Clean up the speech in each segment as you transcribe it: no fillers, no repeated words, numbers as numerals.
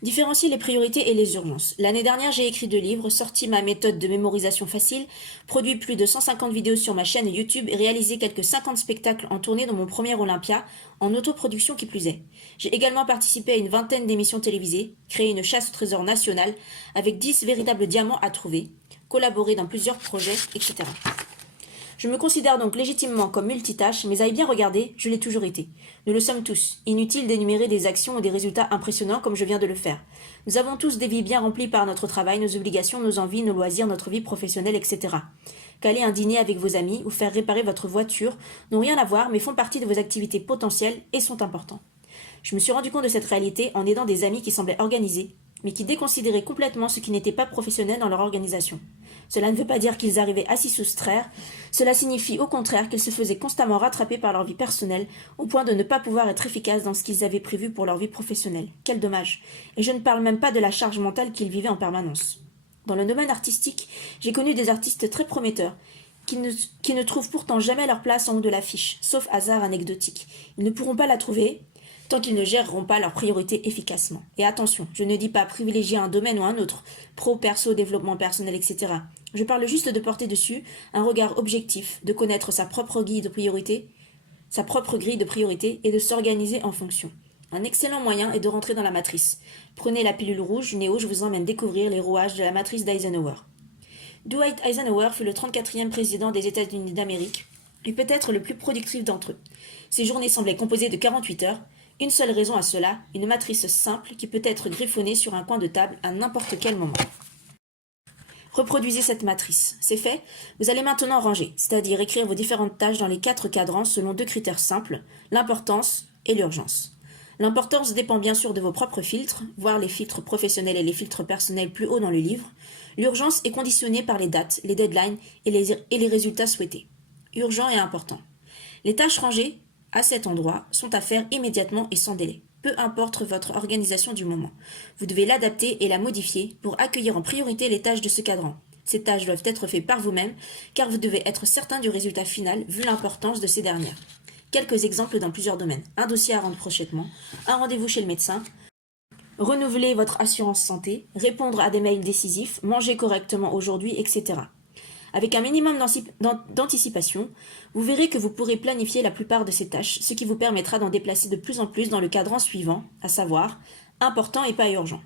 Différencier les priorités et les urgences. L'année dernière, j'ai écrit 2 livres, sorti ma méthode de mémorisation facile, produit plus de 150 vidéos sur ma chaîne YouTube et réalisé quelques 50 spectacles en tournée dans mon premier Olympia, en autoproduction qui plus est. J'ai également participé à une vingtaine d'émissions télévisées, créé une chasse au trésor national avec 10 véritables diamants à trouver, collaboré dans plusieurs projets, etc. Je me considère donc légitimement comme multitâche, mais à y bien regarder, je l'ai toujours été. Nous le sommes tous. Inutile d'énumérer des actions ou des résultats impressionnants comme je viens de le faire. Nous avons tous des vies bien remplies par notre travail, nos obligations, nos envies, nos loisirs, notre vie professionnelle, etc. Caler un dîner avec vos amis ou faire réparer votre voiture n'ont rien à voir, mais font partie de vos activités potentielles et sont importants. Je me suis rendu compte de cette réalité en aidant des amis qui semblaient organisés, mais qui déconsidéraient complètement ce qui n'était pas professionnel dans leur organisation. Cela ne veut pas dire qu'ils arrivaient à s'y soustraire, cela signifie au contraire qu'ils se faisaient constamment rattraper par leur vie personnelle, au point de ne pas pouvoir être efficaces dans ce qu'ils avaient prévu pour leur vie professionnelle. Quel dommage. Et je ne parle même pas de la charge mentale qu'ils vivaient en permanence. Dans le domaine artistique, j'ai connu des artistes très prometteurs, qui ne trouvent pourtant jamais leur place en haut de l'affiche, sauf hasard anecdotique. Ils ne pourront pas la trouver, tant qu'ils ne géreront pas leurs priorités efficacement. Et attention, je ne dis pas privilégier un domaine ou un autre, pro, perso, développement personnel, etc. Je parle juste de porter dessus un regard objectif, de connaître sa propre grille de priorité, et de s'organiser en fonction. Un excellent moyen est de rentrer dans la matrice. Prenez la pilule rouge, Néo, je vous emmène découvrir les rouages de la matrice d'Eisenhower. Dwight Eisenhower fut le 34e président des États-Unis d'Amérique, et peut-être le plus productif d'entre eux. Ses journées semblaient composées de 48 heures. Une seule raison à cela, une matrice simple qui peut être griffonnée sur un coin de table à n'importe quel moment. Reproduisez cette matrice. C'est fait. Vous allez maintenant ranger, c'est-à-dire écrire vos différentes tâches dans les 4 cadrans selon 2 critères simples, l'importance et l'urgence. L'importance dépend bien sûr de vos propres filtres, voire les filtres professionnels et les filtres personnels plus haut dans le livre. L'urgence est conditionnée par les dates, les deadlines et les résultats souhaités. Urgent et important. Les tâches rangées à cet endroit sont à faire immédiatement et sans délai. Peu importe votre organisation du moment. Vous devez l'adapter et la modifier pour accueillir en priorité les tâches de ce cadran. Ces tâches doivent être faites par vous-même car vous devez être certain du résultat final vu l'importance de ces dernières. Quelques exemples dans plusieurs domaines. Un dossier à rendre prochainement, un rendez-vous chez le médecin, renouveler votre assurance santé, répondre à des mails décisifs, manger correctement aujourd'hui, etc. Avec un minimum d'anticipation, vous verrez que vous pourrez planifier la plupart de ces tâches, ce qui vous permettra d'en déplacer de plus en plus dans le cadran suivant, à savoir important et pas urgent.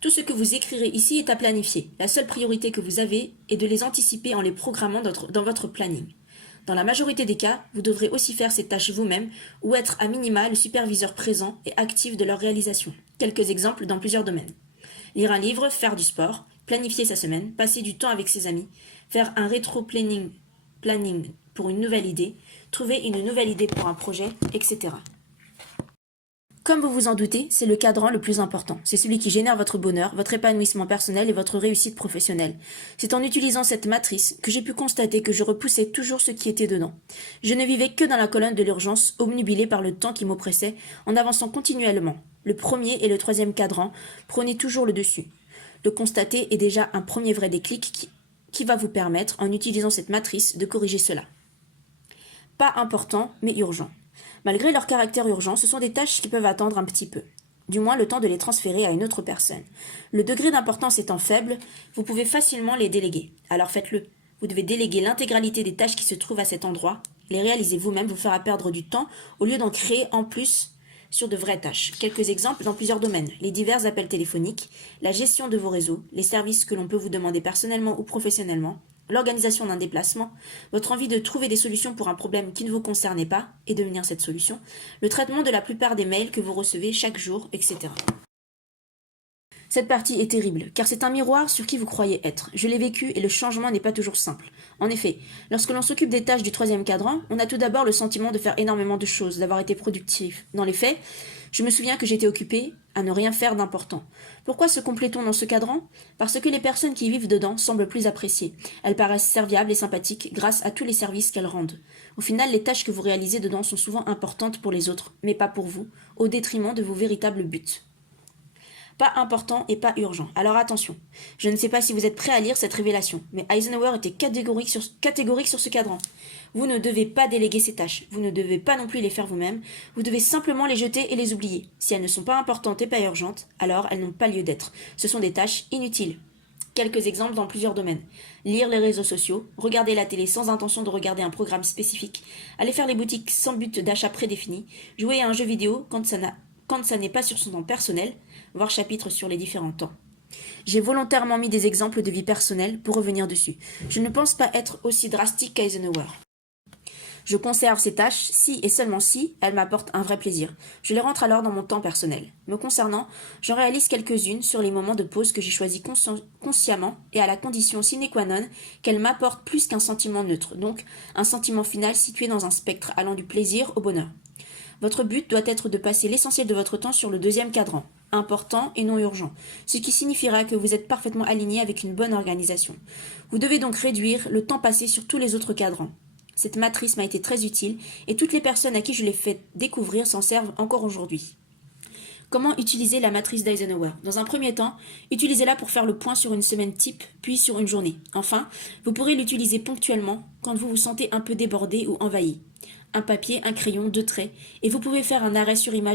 Tout ce que vous écrirez ici est à planifier. La seule priorité que vous avez est de les anticiper en les programmant dans votre planning. Dans la majorité des cas, vous devrez aussi faire ces tâches vous-même ou être à minima le superviseur présent et actif de leur réalisation. Quelques exemples dans plusieurs domaines. Lire un livre, faire du sport, planifier sa semaine, passer du temps avec ses amis, faire un rétro-planning pour une nouvelle idée, trouver une nouvelle idée pour un projet, etc. Comme vous vous en doutez, c'est le cadran le plus important. C'est celui qui génère votre bonheur, votre épanouissement personnel et votre réussite professionnelle. C'est en utilisant cette matrice que j'ai pu constater que je repoussais toujours ce qui était dedans. Je ne vivais que dans la colonne de l'urgence, obnubilée par le temps qui m'oppressait, en avançant continuellement. Le premier et le troisième cadran prenaient toujours le dessus. Le constater est déjà un premier vrai déclic qui va vous permettre, en utilisant cette matrice, de corriger cela. Pas important, mais urgent. Malgré leur caractère urgent, ce sont des tâches qui peuvent attendre un petit peu. Du moins le temps de les transférer à une autre personne. Le degré d'importance étant faible, vous pouvez facilement les déléguer. Alors faites-le. Vous devez déléguer l'intégralité des tâches qui se trouvent à cet endroit. Les réaliser vous-même vous fera perdre du temps au lieu d'en créer en plus sur de vraies tâches. Quelques exemples dans plusieurs domaines. Les divers appels téléphoniques, la gestion de vos réseaux, les services que l'on peut vous demander personnellement ou professionnellement, l'organisation d'un déplacement, votre envie de trouver des solutions pour un problème qui ne vous concernait pas et devenir cette solution, le traitement de la plupart des mails que vous recevez chaque jour, etc. Cette partie est terrible, car c'est un miroir sur qui vous croyez être. Je l'ai vécu et le changement n'est pas toujours simple. En effet, lorsque l'on s'occupe des tâches du troisième cadran, on a tout d'abord le sentiment de faire énormément de choses, d'avoir été productif. Dans les faits, je me souviens que j'étais occupée à ne rien faire d'important. Pourquoi se complète-t-on dans ce cadran? Parce que les personnes qui vivent dedans semblent plus appréciées. Elles paraissent serviables et sympathiques grâce à tous les services qu'elles rendent. Au final, les tâches que vous réalisez dedans sont souvent importantes pour les autres, mais pas pour vous, au détriment de vos véritables buts. Pas important et pas urgent. Alors attention, je ne sais pas si vous êtes prêt à lire cette révélation, mais Eisenhower était catégorique sur ce cadran. Vous ne devez pas déléguer ces tâches, vous ne devez pas non plus les faire vous-même, vous devez simplement les jeter et les oublier. Si elles ne sont pas importantes et pas urgentes, alors elles n'ont pas lieu d'être. Ce sont des tâches inutiles. Quelques exemples dans plusieurs domaines. Lire les réseaux sociaux, regarder la télé sans intention de regarder un programme spécifique, aller faire les boutiques sans but d'achat prédéfini, jouer à un jeu vidéo quand ça n'est pas sur son temps personnel, voir chapitre sur les différents temps. J'ai volontairement mis des exemples de vie personnelle pour revenir dessus. Je ne pense pas être aussi drastique qu'Eisenhower. Je conserve ces tâches si et seulement si elles m'apportent un vrai plaisir. Je les rentre alors dans mon temps personnel. Me concernant, j'en réalise quelques-unes sur les moments de pause que j'ai choisis consciemment et à la condition sine qua non qu'elles m'apportent plus qu'un sentiment neutre, donc un sentiment final situé dans un spectre allant du plaisir au bonheur. Votre but doit être de passer l'essentiel de votre temps sur le deuxième cadran, important et non urgent, ce qui signifiera que vous êtes parfaitement aligné avec une bonne organisation. Vous devez donc réduire le temps passé sur tous les autres cadrans. Cette matrice m'a été très utile et toutes les personnes à qui je l'ai fait découvrir s'en servent encore aujourd'hui. Comment utiliser la matrice d'Eisenhower? Dans un premier temps, utilisez-la pour faire le point sur une semaine type, puis sur une journée. Enfin, vous pourrez l'utiliser ponctuellement quand vous vous sentez un peu débordé ou envahi. Un papier, un crayon, 2 traits, et vous pouvez faire un arrêt sur image